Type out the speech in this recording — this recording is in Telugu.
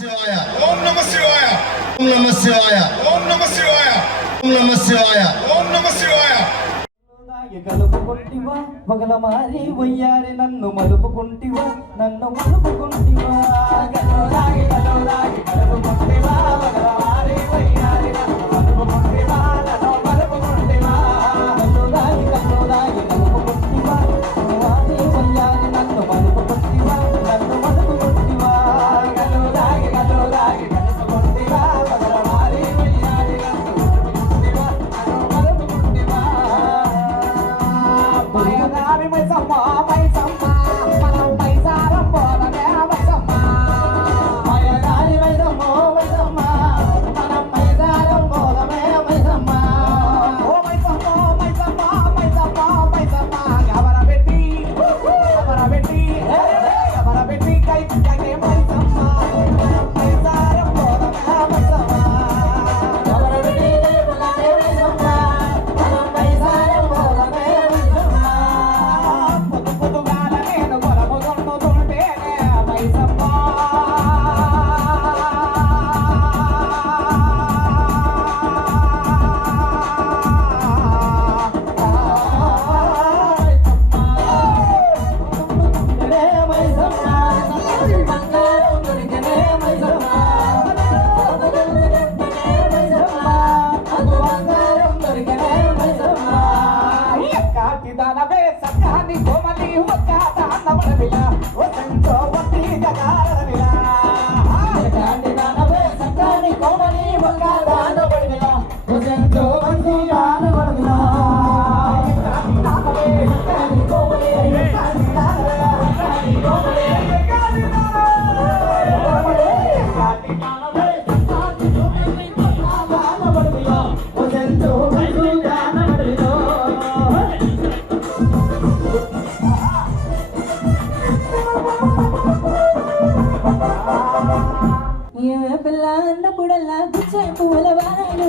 శివాయ. ఓం నమ శివాయ. ఓం నమ శివాయ. ఓం నమ శివాయ. ఓం నమ శివాయ. ఓం నమ శివాయ. గలుపుకుంటివా మగల మారి వయ్యారి నన్ను మలుపుకుంటివా నన్ను మలుపుకుంటివా? హాని కోమలి ఒక్క అన్నవల బియ్య అన్నప్పుడల్లా గుచ్చాయి పువ్వుల వారాలు